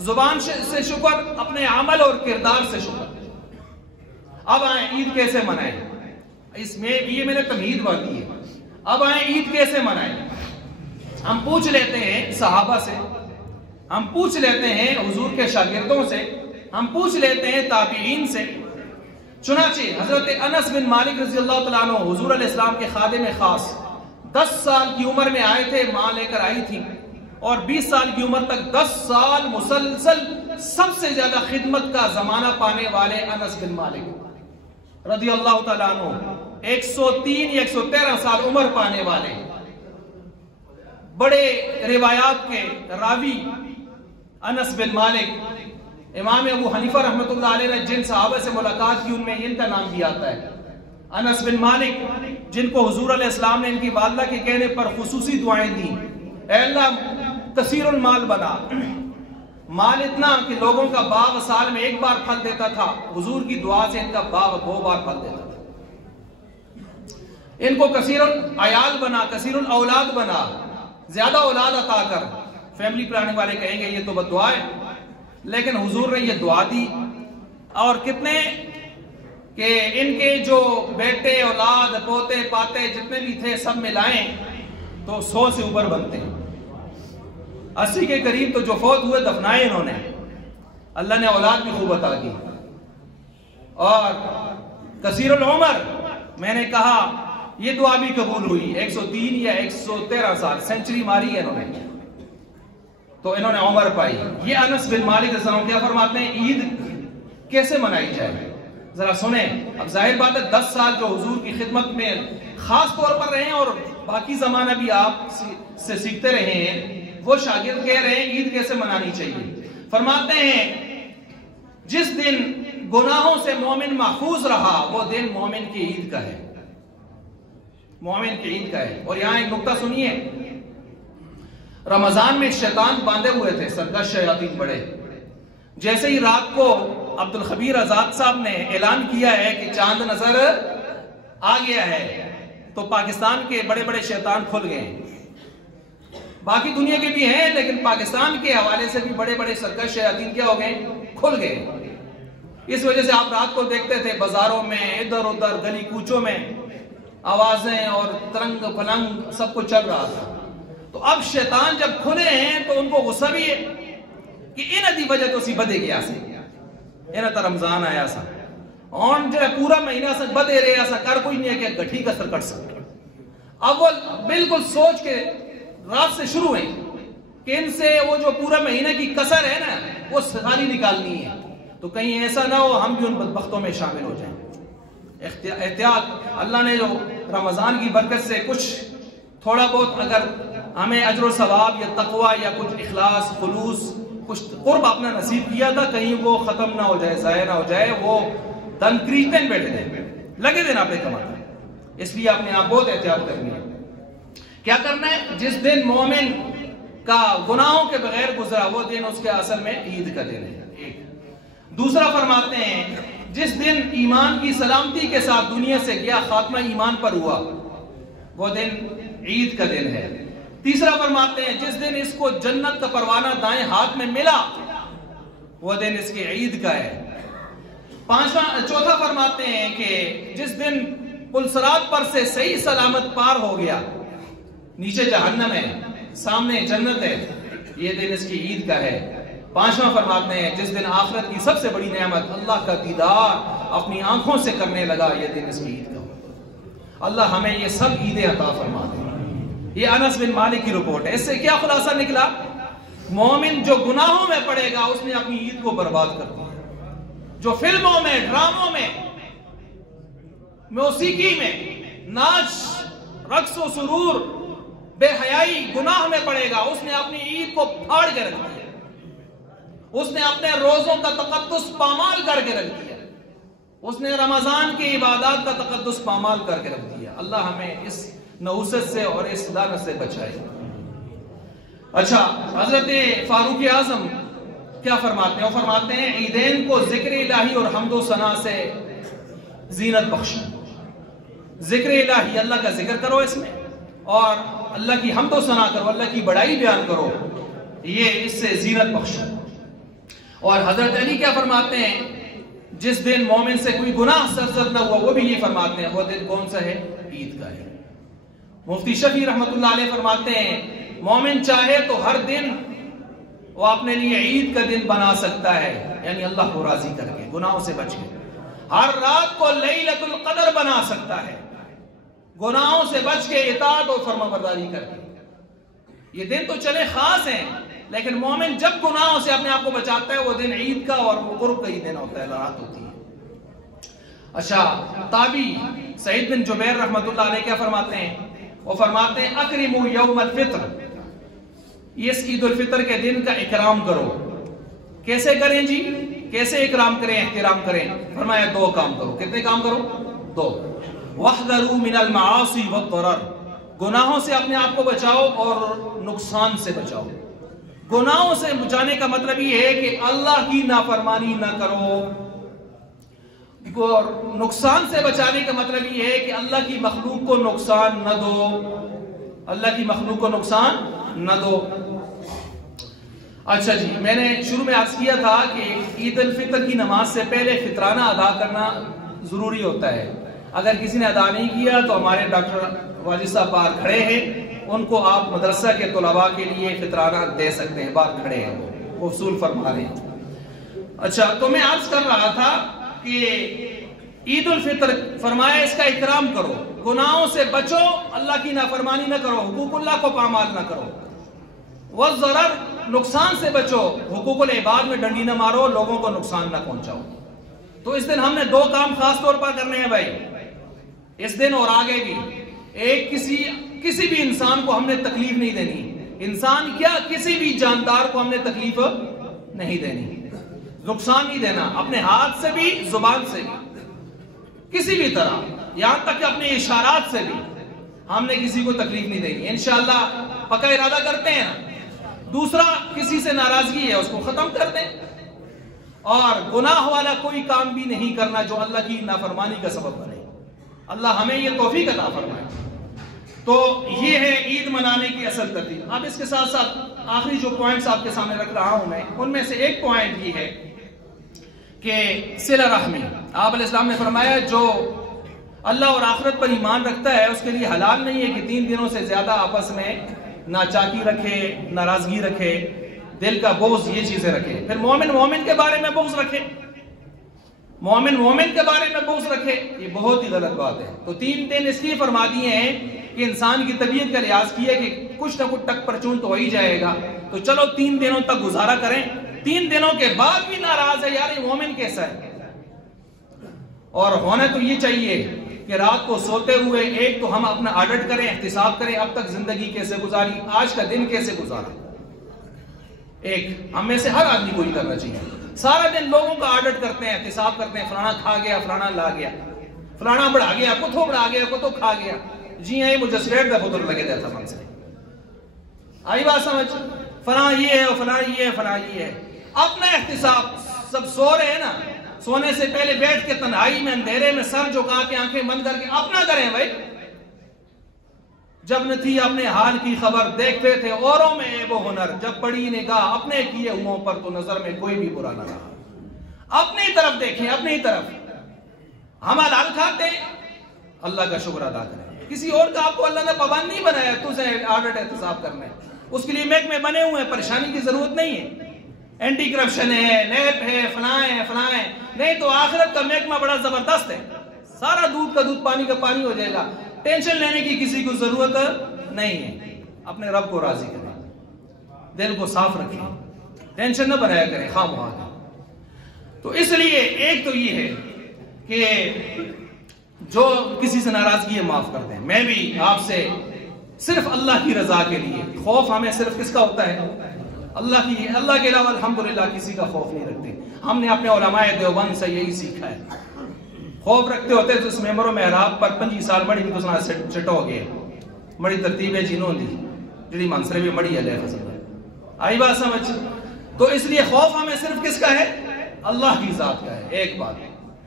زبان سے شکر، اپنے عمل اور کردار سے شکر. اب آئیں عید کیسے منائیں. اس میں یہ میں نے تمہید باندھی ہے. اب آئیں عید کیسے منائیں. ہم پوچھ لیتے ہیں صحابہ سے، ہم پوچھ لیتے ہیں حضور کے شاگردوں سے، ہم پوچھ لیتے ہیں تابعین سے. چنانچہ حضرت انس بن مالک رضی اللہ تعالیٰ عنہ حضور علیہ السلام کے خادم خاص 10 سال کی عمر میں آئے تھے، ماں لے کر آئی تھی. اور 20 سال کی عمر تک 10 سال مسلسل سب سے زیادہ خدمت کا زمانہ پانے والے انس بن مالک رضی اللہ تعالیٰ عنہ، 103 یا 113 سال عمر پانے والے بڑے روایات کے راوی انس بن مالک، امام ابو حنیفہ رحمۃ اللہ علیہ نے جن صحابہ سے ملاقات کی ان میں ان کا نام بھی آتا ہے۔ انس بن مالک جن کو حضور علیہ السلام نے ان کی والدہ کے کہنے پر خصوصی دعائیں دی، اے اللہ کثیر المال بنا، مال اتنا کہ لوگوں کا باغ سال میں ایک بار پھل دیتا تھا، حضور کی دعا سے ان کا باغ 2 بار پھل دیتا تھا۔ ان کو کثیر العیال بنا، کثیر الاولاد بنا، زیادہ اولاد عطا کر۔ فیملی پلاننگ والے کہیں گے یہ تو بد دعا ہے، لیکن حضور نے یہ دعا دی، اور کتنے کہ ان کے جو بیٹے اولاد پوتے پاتے جتنے بھی تھے سب ملائیں تو 100 سے اوپر بنتے ہیں، 80 کے قریب تو جو فوت ہوئے دفنائے انہوں نے۔ اللہ نے اولاد بھی خوب عطا کی، اور کثیر العمر میں نے کہا یہ دعا بھی قبول ہوئی، 103 یا 113 سال سینچری ماری ہے انہوں نے، تو انہوں نے عمر پائی۔ یہ انس بن مالک رضی اللہ عنہ کیا فرماتے ہیں عید کیسے منائی جائے، ذرا سنیں۔ اب ظاہر بات ہے 10 سال جو حضور کی خدمت میں خاص طور پر رہے ہیں اور باقی زمانہ بھی آپ سے سیکھتے رہے ہیں، وہ شاگرد کہہ رہے ہیں عید کیسے منانی چاہیے۔ فرماتے ہیں جس دن گناہوں سے مومن محفوظ رہا وہ دن مومن کی عید کا ہے، مومن کی عید کا ہے۔ اور یہاں ایک نقطہ سنیے، رمضان میں شیطان باندھے ہوئے تھے، سرکش شیاطین بڑے، جیسے ہی رات کو عبد الخبیر آزاد صاحب نے اعلان کیا ہے کہ چاند نظر آ گیا ہے تو پاکستان کے بڑے بڑے شیطان کھل گئے، باقی دنیا کے بھی ہیں لیکن پاکستان کے حوالے سے بھی بڑے بڑے سرکش شیاطین کیا ہو گئے، کھل گئے۔ اس وجہ سے آپ رات کو دیکھتے تھے بازاروں میں ادھر ادھر گلی کوچوں میں آوازیں اور ترنگ پلنگ سب کچھ چل رہا تھا۔ تو اب شیطان جب کھلے ہیں تو ان کو غصہ بھی ہے کہ انہ دی وجہ تو سی بدے گیا سی، انہ تا رمضان آیا سا، اور جو پورا مہینہ سے بدے رہے سا کر کوئی نہیں ہے کہ گٹھی کا سر کٹ سکتا۔ اب وہ بالکل سوچ کے رات سے شروع ہیں کہ ان سے وہ جو پورا مہینے کی کسر ہے نا وہ ساری نکالنی ہے، تو کہیں ایسا نہ ہو ہم بھی ان بدبختوں میں شامل ہو جائیں۔ احتیاط، اللہ نے جو رمضان کی برکت سے کچھ تھوڑا بہت اگر ہمیں اجر و ثواب یا تقوی یا کچھ اخلاص خلوص کچھ قرب اپنا نصیب کیا تھا، کہیں وہ ختم نہ ہو جائے، ضائع نہ ہو جائے، وہ دن کریتن بیٹھے تھے لگے دن آپ نے کمانا ہے، اس لیے اپنے آپ بہت احتیاط کرنی ہے۔ کیا کرنا ہے؟ جس دن مومن کا گناہوں کے بغیر گزرا وہ دن اس کے اصل میں عید کا دن ہے، ایک۔ دوسرا فرماتے ہیں جس دن ایمان کی سلامتی کے ساتھ دنیا سے گیا، خاتمہ ایمان پر ہوا، وہ دن عید کا دن ہے۔ تیسرا فرماتے ہیں جس دن اس کو جنت کا پروانہ دائیں ہاتھ میں ملا وہ دن اس کی عید کا ہے۔ چوتھا فرماتے ہیں کہ جس دن پلسرات پر سے صحیح سلامت پار ہو گیا، نیچے جہنم ہے سامنے جنت ہے، یہ دن اس کی عید کا ہے۔ پانچواں فرماتے ہیں جس دن آخرت کی سب سے بڑی نعمت اللہ کا دیدار اپنی آنکھوں سے کرنے لگا، یہ دن اس کی عید کا ہو۔ اللہ ہمیں یہ سب عیدیں عطا فرما دے۔ یہ انس بن مالک کی رپورٹ ہے۔ اس سے کیا خلاصہ نکلا؟ مومن جو گناہوں میں پڑے گا اس نے اپنی عید کو برباد کر دیا، جو فلموں میں ڈراموں میں موسیقی میں ناچ رقص و سرور بے حیائی گناہ میں پڑے گا اس نے اپنی عید کو پھاڑ کے رکھ دیا، اس نے اپنے روزوں کا تقدس پامال کر کے رکھ دیا، اس نے رمضان کی عبادات کا تقدس پامال کر کے رکھ دیا۔ اللہ ہمیں اس نحوست سے اور اس لعنت سے بچائے۔ اچھا، حضرت فاروق اعظم کیا فرماتے ہیں؟ وہ فرماتے ہیں عیدین کو ذکر الہی اور حمد و ثنا سے زینت بخشو، ذکر الہی اللہ کا ذکر کرو اس میں، اور اللہ کی حمد و ثنا کرو، اللہ کی بڑائی بیان کرو، یہ اس سے زینت بخشو۔ اور حضرت علی کیا فرماتے ہیں؟ جس دن مومن سے کوئی گناہ سرزد نہ ہوا وہ بھی یہ فرماتے ہیں وہ دن کون سا ہے؟ عید کا ہے۔ مفتی شفیع رحمۃ اللہ علیہ فرماتے ہیں مومن چاہے تو ہر دن وہ اپنے لیے عید کا دن بنا سکتا ہے، یعنی اللہ کو راضی کر کے، گناہوں سے بچ کے۔ ہر رات کو لیلۃ القدر بنا سکتا ہے، گناہوں سے بچ کے، اطاعت اور فرما برداری کر کے۔ یہ دن تو چلے خاص ہیں، لیکن مومن جب گناہوں سے اپنے آپ کو بچاتا ہے وہ دن عید کا اور قرب کا ہی دن ہوتا ہے، رات ہوتی ہے۔ اچھا، تابعی سعید بن جبیر رحمۃ اللہ علیہ کیا فرماتے ہیں؟ وہ فرماتے ہیں اکرموا یوم الفطر، اس عید الفطر کے دن کا اکرام کرو۔ کیسے کریں جی؟ کیسے اکرام کریں، احترام کریں؟ فرمایا دو کام کرو۔ کتنے کام کرو؟ دو۔ وَاحْذَرُوا مِنَ الْمَعَاصِي وَالضَّرَرِ، گناہوں سے اپنے آپ کو بچاؤ اور نقصان سے بچاؤ۔ گناہوں سے بچانے کا مطلب یہ ہے کہ اللہ کی نافرمانی نہ کرو، اور نقصان سے بچانے کا مطلب یہ ہے کہ اللہ کی مخلوق کو نقصان نہ دو، اللہ کی مخلوق کو نقصان نہ دو۔ اچھا جی، میں نے شروع میں عرض کیا تھا کہ عید الفطر کی نماز سے پہلے فطرانہ ادا کرنا ضروری ہوتا ہے۔ اگر کسی نے ادا نہیں کیا تو ہمارے ڈاکٹر واجد صاحب باہر کھڑے ہیں، ان کو آپ مدرسہ کے طلباء کے لیے فطرانہ دے سکتے ہیں، باہر کھڑے ہیں، وہ وصول فرما رہے ہیں۔ اچھا، تو میں عرض کر رہا تھا کہ عید الفطر فرمایا اس کا احترام کرو، گناہوں سے بچو، اللہ کی نافرمانی نہ کرو، حقوق اللہ کو پامال نہ کرو۔ والضرر، نقصان سے بچو، حقوق العباد میں ڈنڈی نہ مارو، لوگوں کو نقصان نہ پہنچاؤ۔ تو اس دن ہم نے دو کام خاص طور پر کرنے ہیں بھائی، اس دن اور آگے بھی۔ ایک، کسی بھی انسان کو ہم نے تکلیف نہیں دینی، انسان کیا کسی بھی جاندار کو ہم نے تکلیف نہیں دینی، نقصان نہیں دینا، اپنے ہاتھ سے بھی، زبان سے بھی، کسی بھی طرح، یہاں تک کہ اپنے اشارات سے بھی ہم نے کسی کو تکلیف نہیں دینی، انشاءاللہ پکا ارادہ کرتے ہیں نا۔ دوسرا، کسی سے ناراضگی ہے اس کو ختم کر دیں، اور گناہ والا کوئی کام بھی نہیں کرنا جو اللہ کی نافرمانی کا سبب بنے۔ اللہ ہمیں یہ توفیق عطا فرمائے۔ تو یہ ہے عید منانے کی اصل ترتیب۔ اب اس کے ساتھ ساتھ آخری جو پوائنٹس آپ کے سامنے رکھ رہا ہوں میں، ان میں سے ایک پوائنٹ یہ ہے کہ صلہ رحمی۔ آپ علیہ السلام نے فرمایا جو اللہ اور آخرت پر ایمان رکھتا ہے اس کے لیے حلال نہیں ہے کہ 3 دنوں سے زیادہ آپس میں ناچاکی رکھے، ناراضگی رکھے، دل کا بغض، یہ چیزیں رکھے۔ پھر مومن کے بارے میں بغض رکھے، مومن کے بارے میں بغض رکھے، یہ بہت ہی غلط بات ہے۔ تو 3 دن اس لیے فرما دیے ہیں کہ انسان کی طبیعت کا لحاظ کیا کہ کچھ نہ کچھ ٹک پرچون تو ہو ہی جائے گا، تو چلو 3 دنوں تک گزارا کریں۔ 3 دنوں کے بعد بھی ناراض ہے، یار یہ مومن کیسا ہے؟ اور ہونا تو یہ چاہیے کہ رات کو سوتے ہوئے ایک تو ہم اپنا آڈٹ کریں، احتساب کریں، اب تک زندگی کیسے گزاری، آج کا دن کیسے گزارا۔ ایک ہم میں سے ہر آدمی کو ہی کرنا چاہیے۔ سارا دن لوگوں کا آڈٹ کرتے ہیں، احتساب کرتے ہیں، فلانا کھا گیا، فلانا لا گیا، فلانا بڑھا گیا، کتو بڑھا گیا، کتو کھا گیا، جی ہاں یہ مجھے سلیٹ دا خطر لگے دیتا من سے۔ آئی بات سمجھ؟ فلاں یہ ہے، فلاں یہ ہے، فلاں یہ ہے۔ اپنا احتساب، سب سو رہے ہیں نا، سونے سے پہلے بیٹھ کے تنہائی میں اندھیرے میں سر جھکا کے آنکھیں بند کر کے اپنا کریں بھائی۔ جب نہ تھی اپنے حال کی خبر، دیکھتے تھے اوروں میں عیب و ہنر، جب پڑی نگاہ اپنے کیے ہوں پر تو نظر میں کوئی بھی برا نہ رہا۔ اپنی طرف دیکھیں، اپنی طرف۔ ہم حلال کھاتے ہیں، اللہ کا شکر ادا کریں۔ کسی اور کا آپ کو اللہ نے پابند نہیں بنایا تجھے آڈٹ احتساب کرنا ہے، اس کے لیے محکمے بنے ہوئے ہیں، پریشانی کی ضرورت نہیں ہے۔ اینٹی کرپشن ہے، نیب ہے، فلاں ہے، فلاں ہے، نہیں تو آخرت کا محکمہ بڑا زبردست ہے، سارا دودھ کا دودھ پانی کا پانی ہو جائے گا، ٹینشن لینے کی کسی کو ضرورت نہیں ہے۔ اپنے رب کو راضی کریں، دل کو صاف رکھیں، ٹینشن نہ بنایا کریں خواہ مخواہ۔ تو اس لیے ایک تو یہ ہے کہ جو کسی سے ناراضگی ہے معاف کر دیں۔ میں بھی آپ سے صرف اللہ کی رضا کے لیے، خوف ہمیں صرف کس کا ہوتا ہے؟ اللہ کے علاوہ الحمدللہ کسی کا خوف نہیں رکھتے۔ ہم نے اپنے علماء دیوبند سے یہی سیکھا ہے۔ خوف رکھتے ہوتے تو اس ممبر و محراب پر 25 سال مڑی بھی تو چٹو گئے، مڑی ترتیب ہے جنہوں دی جڑی منصرے بھی مڑی ہے، آئی بات سمجھ؟ تو اس لیے خوف ہمیں صرف کس کا ہے؟ اللہ کی ذات کا ہے۔ ایک بات،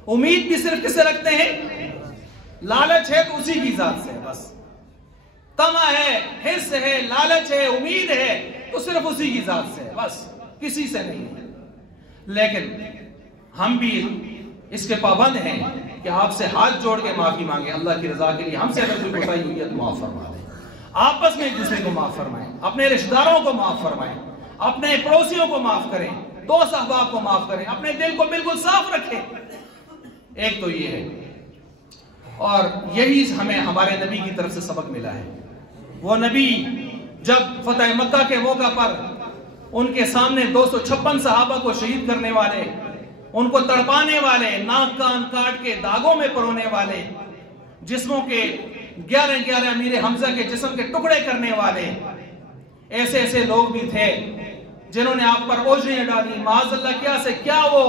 امید بھی صرف کس سے رکھتے ہیں؟ لالچ ہے تو اسی کی ذات سے، بس طمع ہے، حرص ہے، لالچ ہے، امید ہے تو صرف اسی کی ذات سے، بس کسی سے نہیں ہے۔ لیکن ہم بھی اس کے پابند ہیں کہ آپ سے ہاتھ جوڑ کے معافی مانگیں اللہ کی رضا کے لیے۔ ہم سے اگر کوئی کوتاہی ہوئی ہے تو معاف فرما دیں، آپس میں ایک دوسرے کو معاف فرمائیں، اپنے رشتہ داروں کو معاف فرمائیں، اپنے پڑوسیوں کو معاف کریں، دوست احباب کو معاف کریں، اپنے دل کو بالکل صاف رکھیں۔ ایک تو یہ ہے، اور یہی ہمیں ہمارے نبی کی طرف سے سبق ملا ہے۔ وہ نبی جب فتح مکہ کے موقع پر ان کے سامنے 256 صحابہ کو شہید کرنے والے، ان کو تڑپانے والے، ناک کان کاٹ کے داغوں میں پرونے والے، جسموں کے 11 امیر حمزہ کے جسم کے ٹکڑے کرنے والے، ایسے ایسے لوگ بھی تھے جنہوں نے آپ پر اوجھیں ڈالی، معاذ اللہ کیا سے کیا وہ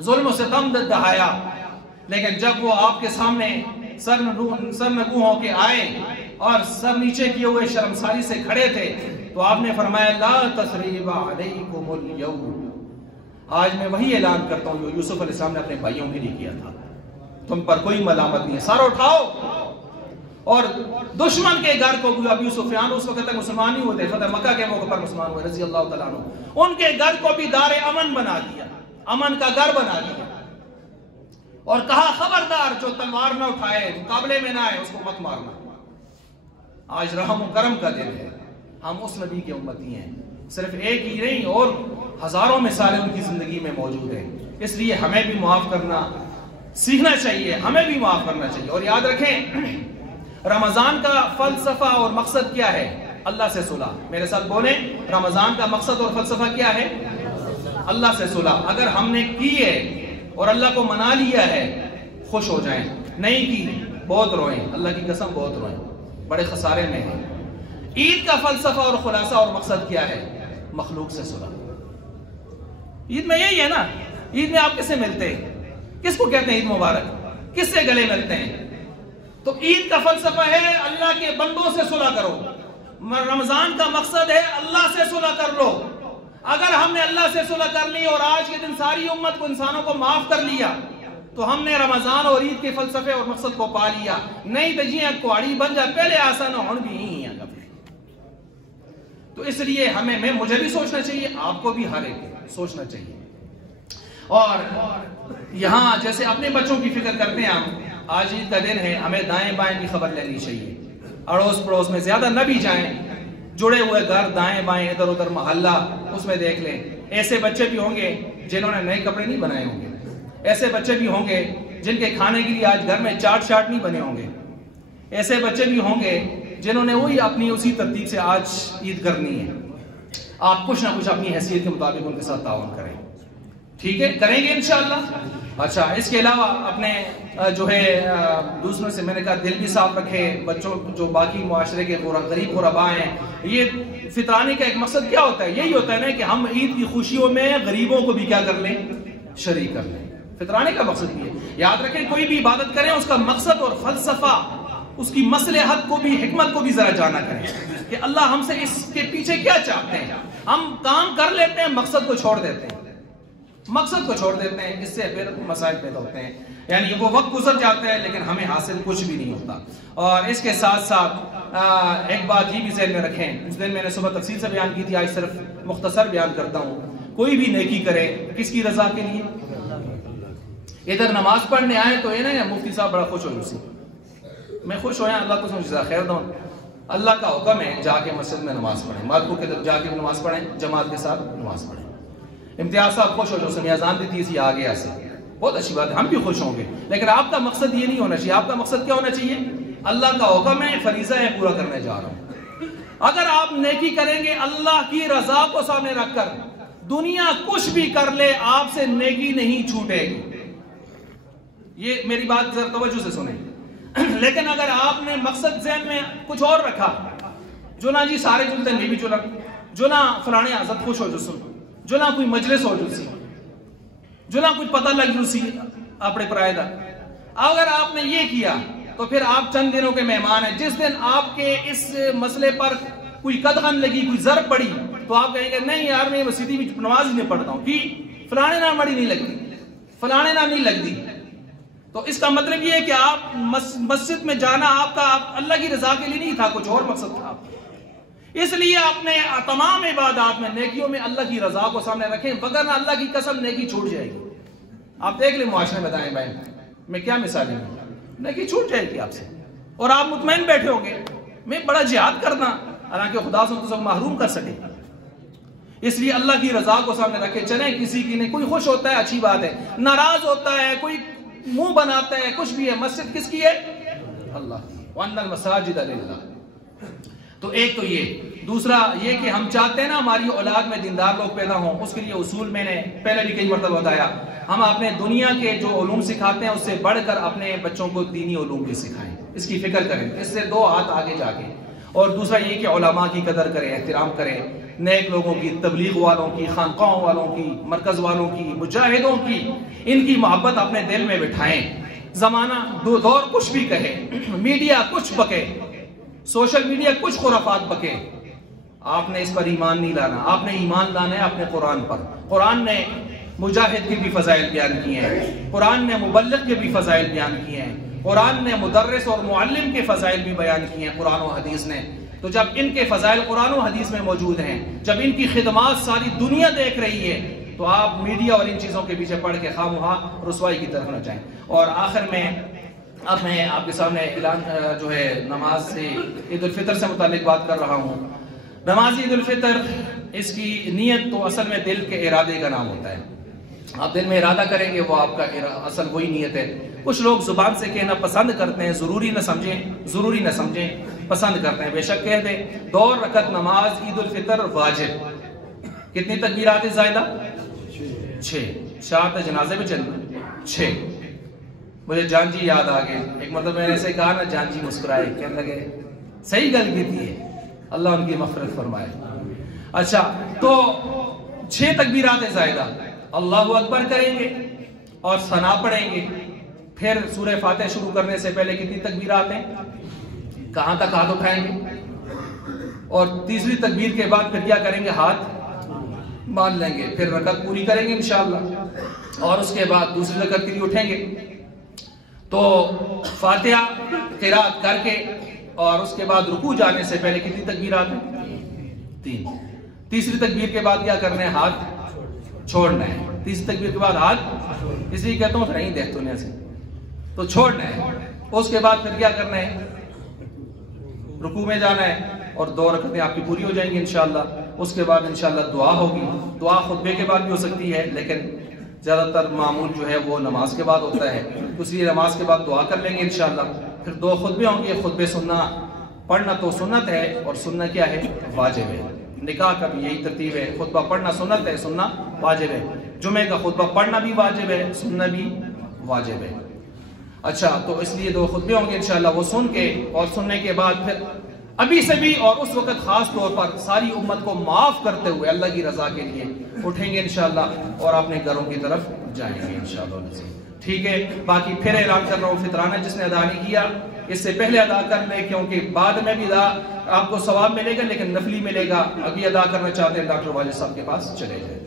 ظلم و ستم دہایا، لیکن جب وہ آپ کے سامنے سر نگو ہو کے آئے اور سر نیچے کیے ہوئے شرمساری سے کھڑے تھے تو آپ نے فرمایا لا تثریب علیکم اليوم، آج میں وہی اعلان کرتا ہوں جو یوسف علیہ السلام نے اپنے بھائیوں کے لیے کیا تھا، تم پر کوئی ملامت نہیں ہے، سر اٹھاؤ۔ اور دشمن کے گھر کو بھی، ابو سفیان اس وقت تک مسلمان نہیں ہوتے، فتح مکہ کے موقع پر مسلمان ہوئے رضی اللہ تعالیٰ عنہ، ان کے گھر کو بھی دار امن بنا دیا، امن کا گھر بنا دیا، اور کہا خبردار جو تلوار نہ اٹھائے، مقابلے میں نہ آئے، اس کو مت مارنا۔ آج رحم و کرم کا دن ہے، ہم اس نبی کے امتی ہیں، صرف ایک ہی نہیں اور ہزاروں مثالیں ان کی زندگی میں موجود ہیں، اس لیے ہمیں بھی معاف کرنا سیکھنا چاہیے، ہمیں بھی معاف کرنا چاہیے۔ اور یاد رکھیں رمضان کا فلسفہ اور مقصد کیا ہے؟ اللہ سے صلح۔ میرے ساتھ بولیں، رمضان کا مقصد اور فلسفہ کیا ہے؟ اللہ سے صلح۔ اگر ہم نے کی ہے اور اللہ کو منا لیا ہے، خوش ہو جائیں، نہیں کی بہت روئیں، اللہ کی قسم بہت روئیں، بڑے خسارے میں ہیں۔ عید کا فلسفہ اور خلاصہ اور مقصد کیا ہے؟ مخلوق سے صلح۔ عید میں یہی ہے نا، عید میں آپ کس سے ملتے ہیں؟ کس کو کہتے ہیں عید مبارک؟ کس سے گلے ملتے ہیں؟ تو عید کا فلسفہ ہے اللہ کے بندوں سے صلح کرو، رمضان کا مقصد ہے اللہ سے صلح کر لو۔ اگر ہم نے اللہ سے صلح کر لی اور آج کے دن ساری امت کو، انسانوں کو معاف کر لیا تو ہم نے رمضان اور عید کے فلسفے اور مقصد کو پا لیا۔ نہیں تو جی کوڑی بن جا پہلے آسان ہون بھی ہی ہیں۔ تو اس لیے مجھے بھی سوچنا چاہیے، آپ کو بھی ہر ایک سوچنا چاہیے۔ اور یہاں جیسے اپنے بچوں کی فکر کرتے ہیں ہم، آج عید کا دن ہے، ہمیں دائیں بائیں کی خبر لینی چاہیے، اڑوس پڑوس میں زیادہ نہ بھی جائیں، جڑے ہوئے گھر دائیں بائیں ادھر ادھر محلہ اس میں دیکھ لیں۔ ایسے بچے بھی ہوں گے جنہوں نے نئے کپڑے نہیں بنائے ہوں گے، ایسے بچے بھی ہوں گے جن کے کھانے کے لیے آج گھر میں چاٹ نہیں بنے ہوں گے، ایسے بچے بھی ہوں گے جنہوں نے وہی اپنی اسی ترتیب سے آج عید کرنی ہے۔ آپ کچھ نہ کچھ اپنی حیثیت کے مطابق ان کے ساتھ تعاون کریں، ٹھیک ہے؟ کریں گے انشاءاللہ۔ اچھا، اس کے علاوہ اپنے جو ہے دوسروں سے میں نے کہا دل بھی صاف رکھے، بچوں جو باقی معاشرے کے غریب غرباء ہیں، یہ فطرانے کا ایک مقصد کیا ہوتا ہے؟ یہی ہوتا ہے نا کہ ہم عید کی خوشیوں میں غریبوں کو بھی کیا کر لیں؟ شریک کر لیں۔ فطرانے کا مقصد یہ ہے۔ یاد رکھیں کوئی بھی عبادت کریں اس کا مقصد اور فلسفہ، اس کی مصلحت کو بھی، حکمت کو بھی ذرا جانا کریں کہ اللہ ہم سے اس کے پیچھے کیا چاہتے ہیں۔ ہم کام کر لیتے ہیں، مقصد کو چھوڑ دیتے ہیں، مقصد کو چھوڑ دیتے ہیں، اس سے پھر مسائل پیدا ہوتے ہیں، یعنی وہ وقت گزر جاتا ہے لیکن ہمیں حاصل کچھ بھی نہیں ہوتا۔ اور اس کے ساتھ ساتھ ایک بات یہ بھی ذہن میں رکھیں، اس دن میں نے صبح تفصیل سے بیان کی تھی، آج صرف مختصر بیان کرتا ہوں۔ کوئی بھی نیکی کرے کس کی رضا کے لیے؟ ادھر نماز پڑھنے آئے تو یہ نا مفتی صاحب بڑا خوش ہو اسی میں خوش ہویا، اللہ کو جزا خیر دوں، اللہ کا حکم ہے جا کے مسجد میں نماز پڑھیں، مالکو کے جا کے نماز پڑھیں، جماعت کے ساتھ نماز پڑھیں۔ امتیاز صاحب خوش ہو جو سمیع اذان دی تھی اسی آگے ایسے، بہت اچھی بات ہے، ہم بھی خوش ہوں گے، لیکن آپ کا مقصد یہ نہیں ہونا چاہیے۔ آپ کا مقصد کیا ہونا چاہیے؟ اللہ کا حکم ہے، فریضہ ہے، پورا کرنے جا رہا ہوں۔ اگر آپ نیکی کریں گے اللہ کی رضا کو سامنے رکھ کر، دنیا کچھ بھی کر لے آپ سے نیکی نہیں چھوٹے گی، یہ میری بات ذرا توجہ سے سنیں۔ لیکن اگر آپ نے مقصد ذہن میں کچھ اور رکھا، جو نہ جی سارے جلتے میں بھی جلن، جو نہ فلانے حضرت خوش ہو جو سن، جو نہ کوئی مجلس ہو جو سی، جو نہ کچھ پتہ لگ جو سی اپنے پرائدہ، اگر آپ نے یہ کیا تو پھر آپ چند دنوں کے مہمان ہیں۔ جس دن آپ کے اس مسئلے پر کوئی قدغن لگی، کوئی ضرب پڑی تو آپ کہیں گے نہیں یار میں مسجدی بھی نماز ہی نہیں پڑھتا ہوں، کہ فلانے نہ مڑی نہیں لگتی، فلانے نہ نہیں لگتی۔ تو اس کا مطلب یہ ہے کہ آپ مسجد میں جانا آپ کا اللہ کی رضا کے لیے نہیں تھا، کچھ اور مقصد تھا۔ اس لیے اپنے تمام عبادات میں، نیکیوں میں اللہ کی رضا کو سامنے رکھیں، وگرنہ اللہ کی قسم نیکی چھوٹ جائے گی۔ آپ دیکھ لیں معاشرے میں دائیں بائیں میں کیا مثالیں ہیں، نیکی چھوٹ جائے گی آپ سے، اور آپ مطمئن بیٹھے ہوں گے میں بڑا جہاد کرنا، حالانکہ خدا سے تو سب محروم کر سکے۔ اس لیے اللہ کی رضا کو سامنے رکھے چلیں۔ کسی کی نہیں، کوئی خوش ہوتا ہے اچھی بات ہے، ناراض ہوتا ہے، کوئی منہ بناتا ہے، کچھ بھی ہے، مسجد کس کی ہے؟ اللہ کی۔ وَأَنَّ الْمَسَاجِدَ لِلَّهِ۔ تو ایک تو یہ دوسرا یہ کہ ہم چاہتے ہیں نا ہماری اولاد میں دیندار لوگ پیدا ہوں، اس کے لیے اصول میں نے پہلے بھی کئی مرتبہ بتایا، ہم اپنے دنیا کے جو علوم سکھاتے ہیں اس سے بڑھ کر اپنے بچوں کو دینی علوم بھی سکھائیں، اس کی فکر کریں، اس سے 2 ہاتھ آگے جا کے۔ اور دوسرا یہ کہ علماء کی قدر کریں، احترام کریں، نیک لوگوں کی، تبلیغ والوں کی، خانقاہوں والوں کی، مرکز والوں کی، مجاہدوں کی، ان کی محبت اپنے دل میں بٹھائیں۔ زمانہ دور کچھ بھی کہے، میڈیا کچھ بکے، سوشل میڈیا کچھ خرافات بکے، آپ نے اس پر ایمان نہیں لانا، آپ نے ایمان لانا ہے اپنے قرآن پر۔ قرآن نے مجاہد کے بھی فضائل بیان کیے ہیں، قرآن نے مبلغ کے بھی فضائل بیان کیے ہیں، قرآن نے مدرس اور معلم کے فضائل بھی بیان کیے ہیں قرآن و حدیث نے۔ تو جب ان کے فضائل قرآن و حدیث میں موجود ہیں، جب ان کی خدمات ساری دنیا دیکھ رہی ہے، تو آپ میڈیا اور ان چیزوں کے پیچھے پڑھ کے خواہ رسوائی کی طرف نہ جائیں۔ اور آخر میں اب میں آپ کے سامنے اعلان جو ہے نماز سے عید الفطر سے متعلق بات کر رہا ہوں۔ نماز عید الفطر، اس کی نیت تو اصل میں دل کے ارادے کا نام ہوتا ہے، آپ دل میں ارادہ کریں گے وہ آپ کا اصل وہی نیت ہے۔ کچھ لوگ زبان سے کہنا پسند کرتے ہیں، ضروری نہ سمجھیں، پسند کرتے ہیں، بے شک کہہ دیں 2 رکعت نماز عید الفطر واجب۔ کتنی تکبیرات زائدہ؟ 6۔ 4 جنازے میں چلنا 6۔ مجھے جان جی یاد آ گئے، ایک مطلب میں نے ایسے کہا نا، جان جی مسکرائے، کہنے لگے صحیح گل کی تھی، اللہ ان کی مغفرت فرمائے۔ اچھا، تو 6 تکبیرات زائدہ، اللہ اکبر کریں گے اور ثنا پڑھیں گے، پھر سورہ فاتحہ شروع کرنے سے پہلے کتنی تکبیرات ہیں؟ کہاں تک ہاتھ اٹھائیں گے؟ اور تیسری تکبیر کے بعد پھر کیا کریں گے؟ ہاتھ مان لیں گے، پھر رکعت پوری کریں گے انشاءاللہ، اور اس کے بعد دوسری رکعت کے لیے اٹھیں گے۔ تو فاتحہ قرات کر کے اور اس کے بعد رکوع جانے سے پہلے کتنی تکبیرات ہیں؟ 3۔ تیسری تکبیر کے بعد کیا کرنا ہے؟ ہاتھ چھوڑنا ہے۔ تیسری تکبیر کے بعد ہاتھ، اس لیے کہتا ہوں پھر نہیں دیکھتے انہیں ایسے، تو چھوڑنا ہے۔ اس کے بعد پھر کیا کرنا ہے؟ رکوع میں جانا ہے، اور 2 رکعتیں آپ کی پوری ہو جائیں گی انشاءاللہ۔ اس کے بعد انشاءاللہ دعا ہوگی، دعا خطبے کے بعد بھی ہو سکتی ہے، لیکن زیادہ تر معمول جو ہے وہ نماز کے بعد ہوتا ہے، اس لیے نماز کے بعد دعا کر لیں گے انشاءاللہ۔ پھر 2 خطبے ہوں گے، خطبے سننا پڑھنا تو سنت ہے، اور سننا کیا ہے؟ واجب ہے۔ نکاح کا بھی یہی ترتیب ہے، خطبہ پڑھنا سنت ہے، سننا واجب ہے۔ جمعے کا خطبہ پڑھنا بھی واجب ہے، سننا بھی واجب ہے۔ اچھا، تو اس لیے 2 خطبے ہوں گے انشاءاللہ، وہ سن کے اور سننے کے بعد پھر ابھی سے بھی اور اس وقت خاص طور پر ساری امت کو معاف کرتے ہوئے اللہ کی رضا کے لیے اٹھیں گے انشاءاللہ، اور اپنے گھروں کی طرف جائیں گے انشاءاللہ۔ ٹھیک ہے، باقی پھر اعلان کر رہا ہوں، فطرانہ جس نے ادا نہیں کیا اس سے پہلے ادا کر لے، کیونکہ بعد میں بھی ادا آپ کو ثواب ملے گا لیکن نفلی ملے گا۔ ابھی ادا کرنا چاہتے ہیں ڈاکٹر واجد صاحب کے پاس چلے جائیں۔